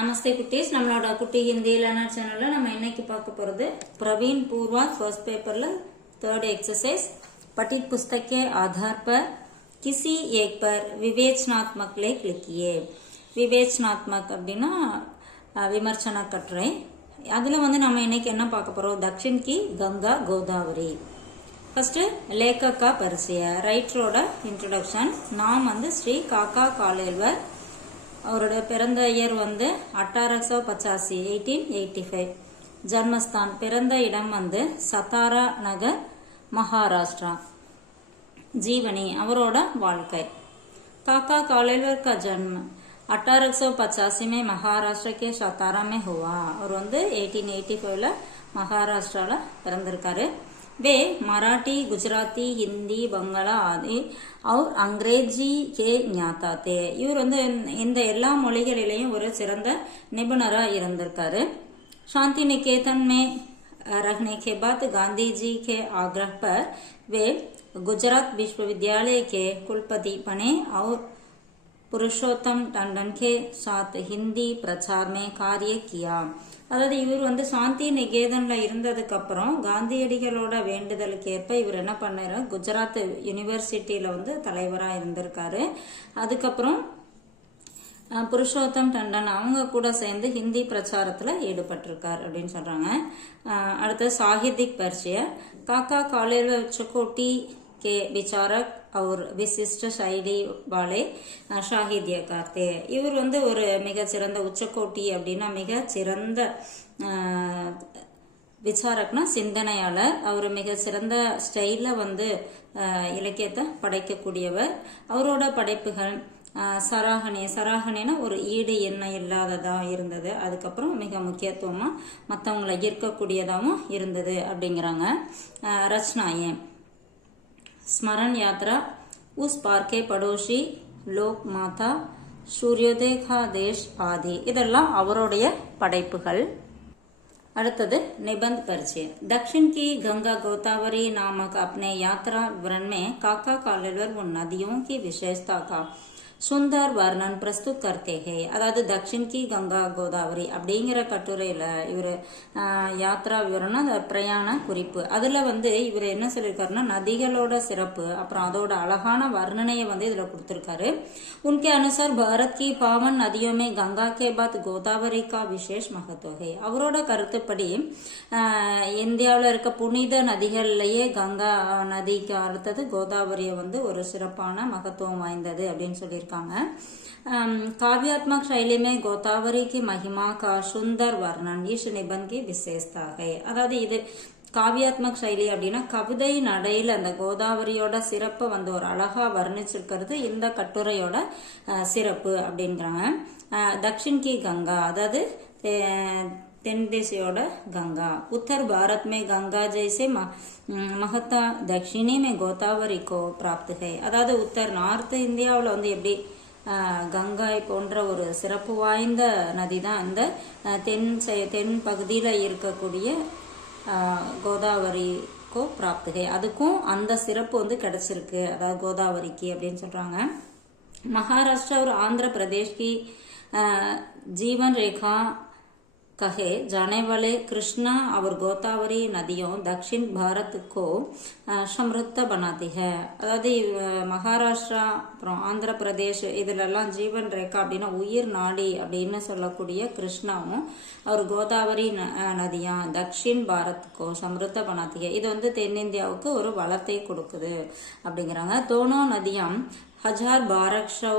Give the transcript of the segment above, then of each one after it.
நமஸ்தே குட்டீஸ். நம்மளோட குட்டி ஹிந்தி லேர்னர் சேனல்ல நம்ம இன்னைக்கு பார்க்க போறது प्रवीण पूर्वा फर्स्ट पेपरல थर्ड एक्सरसाइज पठित पुस्तक के आधार पर किसी एक पर विवेचनात्मक लेख लिखिए. விவேச்சனாத்மக் அப்படின்னா விமர்சன கட்டுரை. அதுல நம்ம இன்னைக்கு என்ன பார்க்க போறோம்? தக்ஷின் கி கங்கா கோதாவரி. ஃபர்ஸ்ட் லேखक का परिचय, ரைட்டரோட இன்ட்ரோடக்ஷன். நாம் ஸ்ரீ காக்கா காலேல்வர். அவருடைய பிறந்த இயர் 1885 1885. ஜன்மஸ்தான் பிறந்த இடம் சத்தாரா நகர் மகாராஷ்டிரா. ஜீவனி அவரோட வாழ்க்கை. काका कालेलवर का जन्म 1885 में महाराष्ट्र के सतारा में हुआ. அவர் 1885 மகாராஷ்டிரால பிறந்திருக்காரு. वे मराठी, गुजराती, हिंदी, बंगाला आदि और अंग्रेजी के ज्ञाता थे. இவர் இந்த எல்லா மொழிகளிலேயும் ஒரு சிறந்த நிபுணரா இருந்திருக்காரு. शांति निकेतन में रहने के बाद गांधी जी के आग्रह पर वे गुजरात विश्वविद्यालय के कुलपति बने और पुरुषोत्तम टंडन के साथ हिंदी प्रचार में कार्य किया. அதாவது இவர் சாந்தி நிகேதன்ல இருந்ததுக்கு அப்புறம் காந்தியடிகளோட வேண்டுதலுக்கு ஏற்ப இவர் என்ன பண்ணாரு, குஜராத் யூனிவர்சிட்டியில தலைவரா இருந்திருக்காரு. அதுக்கப்புறம் புருஷோத்தம் டண்டன் அவங்க கூட சேர்ந்து ஹிந்தி பிரச்சாரத்துல ஈடுபட்டிருக்கார் அப்படின்னு சொல்றாங்க. அடுத்து சாகித்யிக் பரிச்சய. காக்கா காலேல்வர் உச்சகோட்டி के विचारक और विशिष्ट शैली वाले साहित्यकार थे. இவர் ஒரு மிகச்சிறந்த உச்சகோட்டி அப்படின்னா மிகச்சிறந்த விசாரக்னா சிந்தனையாளர். அவர் மிகச்சிறந்த ஸ்டைல இலக்கியத்தை படைக்கக்கூடியவர். அவரோட படைப்புகள் சராகனேனா ஒரு ஈடு எண்ணெய் இல்லாததா இருந்தது. அதுக்கப்புறம் மிக முக்கியத்துவமா மற்றவங்களை ஈர்க்கக்கூடியதாகவும் இருந்தது அப்படிங்கிறாங்க. ரச்சனாயே स्मरण यात्रा, उस पार के पड़ोसी, लोक माता, सूर्योदय का देश आदि இதெல்லாம் அவருடைய படைப்புகள். அடுத்தது निबंध परिचय. दक्षिण की गंगा गोदावरी नामक अपने यात्रा विवरण में काका कालेलवर उन नदियों की विशेषता का சுந்தர் வர்ணன் பிரஸ்துத் கர்த்தே ஹே. அதாவது தக்ஷின் கி கங்கா கோதாவரி அப்படிங்கிற கட்டுரையில இவர் யாத்ரா விவரணம், பிரயாண குறிப்பு, அதுல இவர் என்ன சொல்லியிருக்காருன்னா நதிகளோட சிறப்பு அப்புறம் அதோட அழகான வர்ணனையை இதுல கொடுத்திருக்காரு. உன்கே அனுசார் பாரத் கி பாவன் நதியோமே கங்கா கே பாத் கோதாவரி கா விசேஷ் மகத்துவ ஹே. அவரோட கருத்துப்படி இந்தியாவில் இருக்க புனித நதிகள்லயே கங்கா நதிக்கு அடுத்தது கோதாவரிய ஒரு சிறப்பான மகத்துவம் வாய்ந்தது அப்படின்னு சொல்லியிருக்காங்க. काव्यात्मक शैली में गोदावरी की महिमा का सुंदर वर्णन इस निबंध की विशेषता है. அதாவது இது காவியாத்மக் சைலி அப்படின்னா கவிதை நடையில அந்த கோதாவரியோட சிறப்பை ஒரு அழகா வர்ணிச்சிருக்கிறது இந்த கட்டுரையோட சிறப்பு அப்படிங்கிறாங்க. தக்ஷின் கி கங்கா அதாவது தென்தேசியோட கங்கா. उत्तर भारत में गंगा जैसे महत्ता दक्षिणी में गोदावरी को प्राप्त है. அதாவது உத்தர் நார்த் இந்தியாவில் எப்படி கங்காய் போன்ற ஒரு சிறப்பு வாய்ந்த நதி தான் இந்த தென் பகுதியில இருக்கக்கூடிய கோதாவரிக்கோ பிராப்துகை, அதுக்கும் அந்த சிறப்பு கிடைச்சிருக்கு, அதாவது கோதாவரிக்கு அப்படின்னு சொல்றாங்க. மகாராஷ்டிரா और आंध्र प्रदेश की जीवन रेखा कहे जाने वाले कृष्णा और गोदावरी नदियों दक्षिण भारत को समृद्ध बनाती है. அதாவது மகாராஷ்டிரா அப்புறம் ஆந்திர பிரதேஷ் இதுலெல்லாம் ஜீவன் ரேகா அப்படின்னா உயிர் நாடி அப்படின்னு சொல்லக்கூடிய கிருஷ்ணாவும் அவர் கோதாவரி நதியா தக்ஷின் பாரத்கோ சம்ருத்த பனாத்திகை, இது தென்னிந்தியாவுக்கு ஒரு வளத்தை கொடுக்குது அப்படிங்கிறாங்க. தோனோ நதியாம் 1012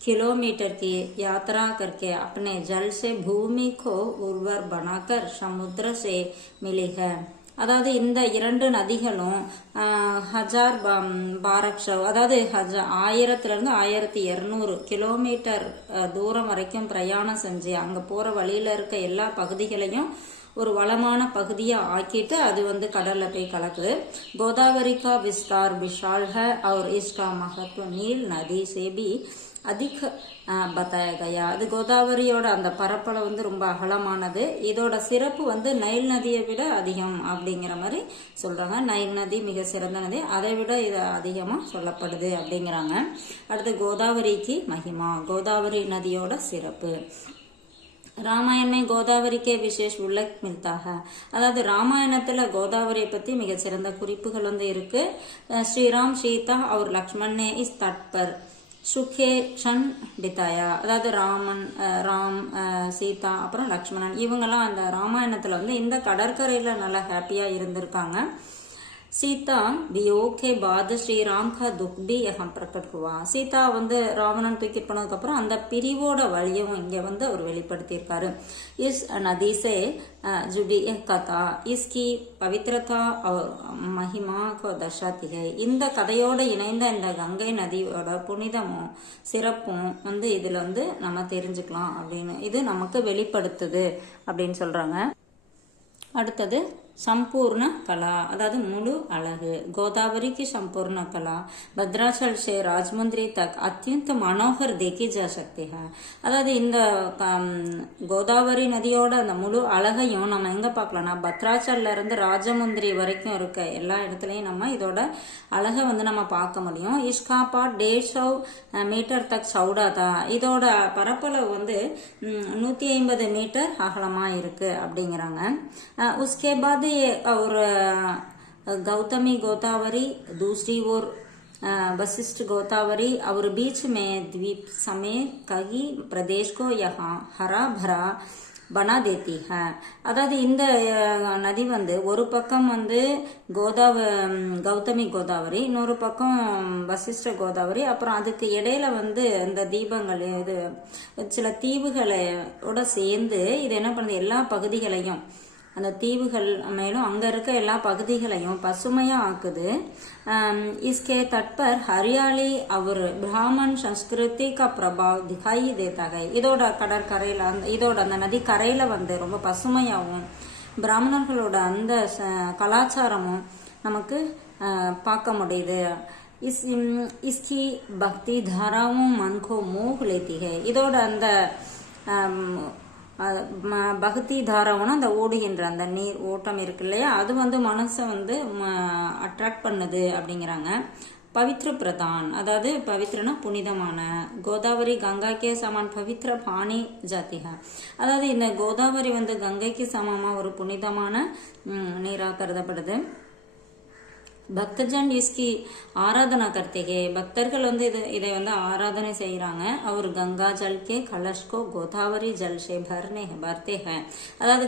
किलोमीटर की यात्रा करके अपने जल से भूमि को उर्वर बनाकर समुद्र से मिली है. அதாவது இந்த இரண்டு நதிகளும் 1012 அதாவது 1000 1200 கிலோமீட்டர் தூரம் வரைக்கும் பிரயாணம் செஞ்சு அங்க போற வழியில இருக்க எல்லா பகுதிகளையும் ஒரு வளமான பகுதியா ஆக்கிட்டு அது கடல்ல போய் கலக்குது. गोदावरी का विस्तार विशाल है और इसका महत्व नील नदी से भी அதிக பத்தாய கயா. அது கோதாவரியோட அந்த பரப்பளவு ரொம்ப அகலமானது. இதோட சிறப்பு நைல் நதியை விட அதிகம் அப்படிங்கிற மாதிரி சொல்றாங்க. நைல் நதி மிக சிறந்த நதி, அதை விட இது அதிகமா சொல்லப்படுது அப்படிங்கிறாங்க. அடுத்து கோதாவரிக்கு மகிமா, கோதாவரி நதியோட சிறப்பு. रामायण में गोदावरी के विशेष उल्लेख मिलता है. அதாவது ராமாயணத்துல கோதாவரியை பத்தி மிக சிறந்த குறிப்புகள் வந்து இருக்கு. ஸ்ரீராம் சீதா और लक्ष्मण ने इस तट पर சுகே க்ஷன் பிதாயா. அதாவது ராம் சீதா அப்புறம் லக்ஷ்மணன் இவங்கெல்லாம் அந்த ராமாயணத்துல வந்து இந்த கடற்கரையில நல்லா ஹாப்பியா இருந்திருக்காங்க. सीता वियोग के बाद श्री राम का दुख भी यहाँ प्रकट हुआ. சீதா வந்து ராவணன் தூக்கிட்டு போனதுக்கு அப்புறம் அந்த பிரிவோட வழியும் இங்க வந்து அவர் வெளிப்படுத்தியிருக்காரு. इस नदी से जुड़ी एक कथा इसकी पवित्रता और महिमा को दर्शाती है. இந்த கதையோட இணைந்த இந்த கங்கை நதியோட புனிதமும் சிறப்பும் வந்து இதுல வந்து நம்ம தெரிஞ்சுக்கலாம் அப்படின்னு இது நமக்கு வெளிப்படுத்துது அப்படின்னு சொல்றாங்க. அடுத்தது संपूर्ण कला अर्थात मुलु अलगु. गोदावरी की संपूर्ण कला भद्राचल से राजमुंद्री तक अत्यंत मनोहर देखी जा सकती है. அதாவது இந்த கோதாவரி நதியோட அந்த முழு அழகையும் நம்ம எங்க பார்க்கலாம்னா பத்ராச்சல்ல இருந்து ராஜமுந்திரி வரைக்கும் இருக்க எல்லா இடத்துலயும் நம்ம இதோட அழகை வந்து நம்ம பார்க்க முடியும். इसका पाट 150 மீட்டர் தக் சௌடா தா. இதோட பரப்பளவு வந்து 150 மீட்டர் அகலமா இருக்கு அப்படிங்கிறாங்க. उसके बाद और गौतमी गोदावरी दूसरी ओर वशिष्ठ गोदावरी और बीच में द्वीप समेत कई प्रदेश को यहाँ हरा भरा बना देती है. அதாவது இந்த நதி வந்து ஒரு பக்கம் வந்து கௌதமி கோதாவரி, இன்னொரு பக்கம் வசிஷ்ட கோதாவரி, அப்புறம் அதுக்கு இடையில வந்து இந்த தீபங்கள் இது சில தீவுகளோட சேர்ந்து இது என்ன பண்ணுது எல்லா பகுதிகளையும் அந்த தீவுகள் மேலும் அங்க இருக்க எல்லா பகுதிகளையும் பசுமையா ஆக்குது. इसके तट पर हरियाली और ब्राह्मण संस्कृति का प्रभाव दिखाई देता है. இதோட கடற்கரையில இதோட அந்த நதி கரையில வந்து ரொம்ப பசுமையாவும் பிராமணர்களோட அந்த கலாச்சாரமும் நமக்கு பார்க்க முடியுது. इसकी भक्ति धाराओं मन को मोह लेती है. இதோட அந்த பக்தி தாராவனா அந்த ஓடுகின்ற அந்த நீர் ஓட்டம் இருக்கு இல்லையா அது வந்து மனசை வந்து அட்ராக்ட் பண்ணுது அப்படிங்கிறாங்க. பவித்ர பிரதான் அதாவது பவித்ரனா புனிதமான. கோதாவரி கங்காக்கே சமான் பவித்ர பாணி ஜாத்திகா. அதாவது இந்த கோதாவரி வந்து கங்கைக்கு சமமா ஒரு புனிதமான நீரா கருதப்படுது. பக்தஜன் इसकी ஆராதனா करते हैं. பக்தர்கள் வந்து இதை வந்து ஆராதனை செய்யறாங்க. அவர் கங்கா ஜல் கே கலஷ் கோ கோதாவரி ஜல் से भरते हैं. அதாவது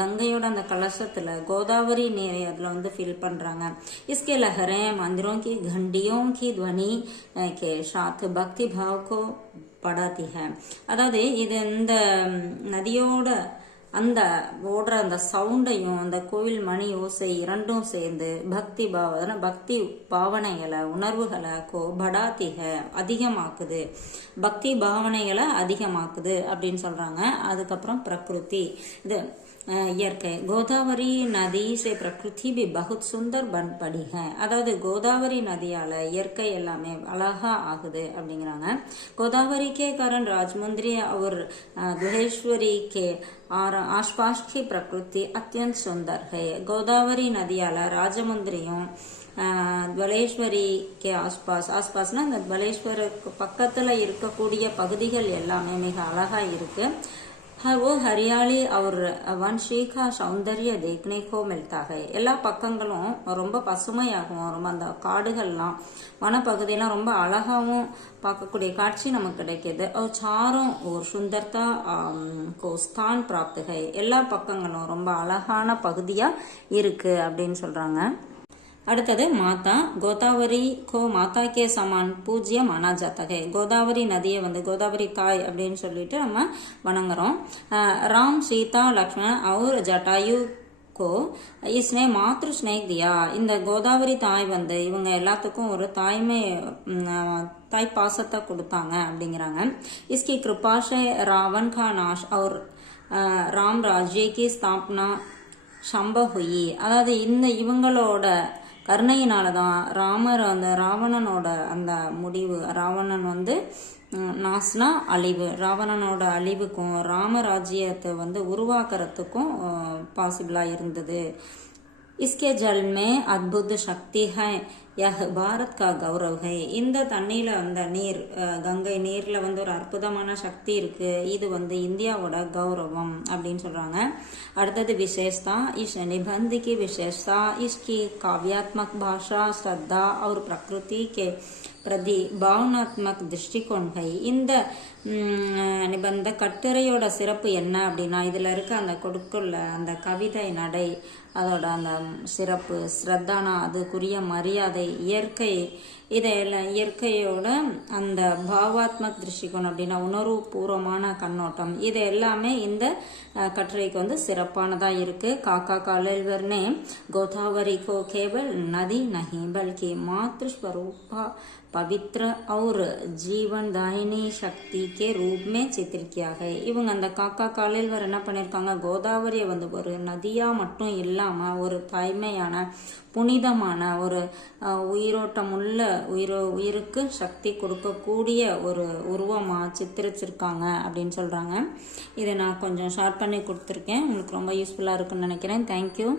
கங்கையோட அந்த கலசத்துல கோதாவரி நீரை அதுல வந்து ஃபில் பண்றாங்க. इसके लहरें मंदिरों की घंटियों की ध्वनि के साथ भक्ति भाव को बढ़ाती है. அதாவது இது இந்த நதியோட அந்த ஓடுற அந்த சவுண்டையும் அந்த கோவில் மணி ஓசை இரண்டும் சேர்ந்து பக்தி பாவனைகளை உணர்வுகளை படாத்திக அதிகமாக்குது. பக்தி பாவனைகளை அதிகமாக்குது அப்படின்னு சொல்றாங்க. அதுக்கப்புறம் பிரகிருதி இது இயற்கை. கோதாவரி நதி से प्रकृति भी बहुत सुंदर बन पड़ी है. அதாவது கோதாவரி நதியால இயற்கை எல்லாமே அழகா ஆகுது அப்படிங்கிறாங்க. गोदावरी के कारण राजमुंद्री और दुलेश्वरी के आसपास की प्रकृति अत्यंत सुंदर है. கோதாவரி நதியால ராஜமுந்திரியும் துவலேஸ்வரிக்கு ஆஸ்பாஸ்னா இந்த துவலேஸ்வருக்கு பக்கத்துல இருக்கக்கூடிய பகுதிகள் எல்லாமே மிக அழகா இருக்கு. वो हरियाली और वंशी का सौंदर्य देखने को मिलता है. எல்லா பக்கங்களும் ரொம்ப பசுமையாகவும் ரொம்ப அந்த காடுகள்லாம் வனப்பகுதியெல்லாம் ரொம்ப அழகாவும் பார்க்கக்கூடிய காட்சி நமக்கு கிடைக்கிது. और चारों ओर सुंदरता को स्थान प्राप्त है. எல்லா பக்கங்களும் ரொம்ப அழகான பகுதியா இருக்கு அப்படின்னு சொல்றாங்க. அடுத்தது மாதா. கோதாவரி கோ மாதா கே சமான் பூஜ்ய மானா ஜாத்தா है. கோதாவரி நதியை வந்து கோதாவரி தாய் அப்படின்னு சொல்லிட்டு நம்ம வணங்குறோம். ராம் சீதா லக்ஷ்மணன் और ஜட்டாயு கோ इसने मातृ स्नेह दिया. இந்த கோதாவரி தாய் வந்து இவங்க எல்லாத்துக்கும் ஒரு தாய் பாசத்தை கொடுத்தாங்க அப்படிங்கிறாங்க. इसकी कृपा से रावण का नाश और राम राज्य की स्थापना संभव हुई. अதாவது இந்த இவங்களோட கருணையினாலதான் ராவணனோட அந்த முடிவு ராவணன் வந்து நாஸ்னா அழிவு ராவணனோட அழிவுக்கும் ராமராஜ்யத்தை வந்து உருவாக்குறதுக்கும் பாசிபிளா இருந்தது इसके जल में अद्भुत शक्ति है, यह भारत का गौरव है. இந்த தண்ணியில அந்த நீர் கங்கை நீர்ல வந்து ஒரு அற்புதமான சக்தி இருக்கு, இது வந்து இந்தியாவோட கௌரவம் அப்படின்னு சொல்றாங்க. அடுத்தது विशेषता, इस निबंध की विशेषता इसकी काव्यात्मक भाषा, श्रद्धा और प्रकृति के प्रति भावनात्मक दृष्टिकोण है. இந்த நிபந்த கட்டுரையோட சிறப்பு என்ன அப்படின்னா இதுல இருக்க அந்த கொடுக்குள்ள அந்த கவிதை நடை, அதோட அந்த சிறப்பு, ஸ்ரத்தானா அதுக்குரிய மரியாதை, இயற்கை, இதையெல்லாம் இயற்கையோட அந்த பாவாத்மக் திருஷ்டிகோணம் அப்படின்னா உணர்வு பூர்வமான கண்ணோட்டம், இது எல்லாமே இந்த கட்டுரைக்கு வந்து சிறப்பானதாக இருக்கு. காக்கா காலேல்வர் ने गोदावरी को केवल नदी नहीं बल्कि मातृ स्वरूपा पवित्र और जीवनदायिनी शक्ति के रूप में चित्रित किया है. இவங்க அந்த காக்கா காலேல்வர் என்ன பண்ணியிருக்காங்க, கோதாவரியை வந்து ஒரு நதியா மட்டும் இல்லாம ஒரு தாய்மையான புனிதமான ஒரு உயிரோட்டமுள்ள உயிருக்கு சக்தி கொடுக்கக்கூடிய ஒரு உருவமா சித்தரிச்சிருக்காங்க அப்படின்னு சொல்றாங்க. இதை நான் கொஞ்சம் ஷார்ட் பண்ணி கொடுத்துருக்கேன், உங்களுக்கு ரொம்ப யூஸ்ஃபுல்லா இருக்குன்னு நினைக்கிறேன். தேங்க்யூ.